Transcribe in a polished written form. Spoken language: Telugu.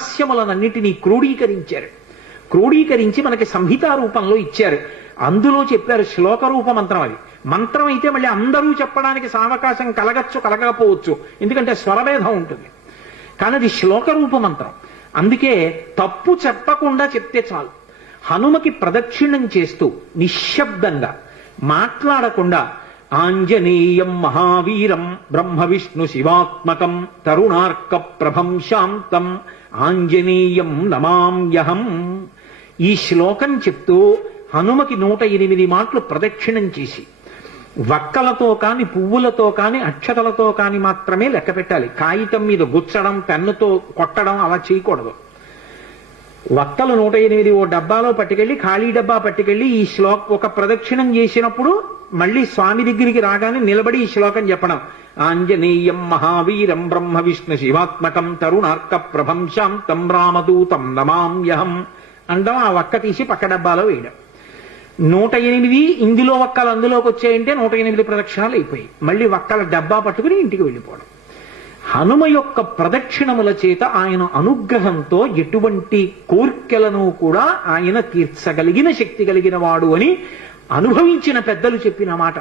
రహస్యములనన్నిటినీ క్రోడీకరించి మనకి సంహితా రూపంలో ఇచ్చారు. అందులో చెప్పారు శ్లోక రూప మంత్రం. అది మంత్రం అయితే మళ్ళీ అందరూ చెప్పడానికి సావకాశం కలగచ్చు కలగకపోవచ్చు, ఎందుకంటే స్వరభేదం ఉంటుంది. కానీ అది శ్లోక రూప మంత్రం. అందుకే తప్పు చెప్పకుండా చెప్తే చాలు. హనుమకి ప్రదక్షిణం చేస్తూ నిశ్శబ్దంగా మాట్లాడకుండా ఆంజనేయం మహావీరం బ్రహ్మ విష్ణు శివాత్మకం తరుణార్క ప్రభం శాంతం ఆంజనేయం నమామ్యహం ఈ శ్లోకం చెప్తూ హనుమకి 108 మాటలు ప్రదక్షిణం చేసి వక్కలతో కాని పువ్వులతో కాని అక్షతలతో కాని మాత్రమే లెక్క పెట్టాలి. కాగితం మీద గుచ్చడం పెన్నుతో కొట్టడం అలా చేయకూడదు. వక్కలు 108 ఓ డబ్బాలో పట్టుకెళ్ళి ఖాళీ డబ్బా పట్టుకెళ్ళి ఈ ఒక ప్రదక్షిణం చేసినప్పుడు మళ్ళీ స్వామి దగ్గరికి రాగానే నిలబడి ఈ శ్లోకం చెప్పడం. ఆంజనేయం మహావీరం బ్రహ్మ విష్ణు శివాత్మకం తరుణార్క ప్రభం శాంతం రామదూతం నమామ్యహం అండం. ఆ వక్క తీసి పక్క డబ్బాలో వేయడం. 108 ఇందులో వక్కలు అందులోకి వచ్చాయంటే 108 ప్రదక్షిణాలు అయిపోయి మళ్ళీ వక్కల డబ్బా పట్టుకుని ఇంటికి వెళ్ళిపోవడం. హనుమ యొక్క ప్రదక్షిణముల చేత ఆయన అనుగ్రహంతో ఎటువంటి కోర్కెలను కూడా ఆయన తీర్చగలిగిన శక్తి కలిగిన వాడు అని అనుభవించిన పెద్దలు చెప్పిన మాట.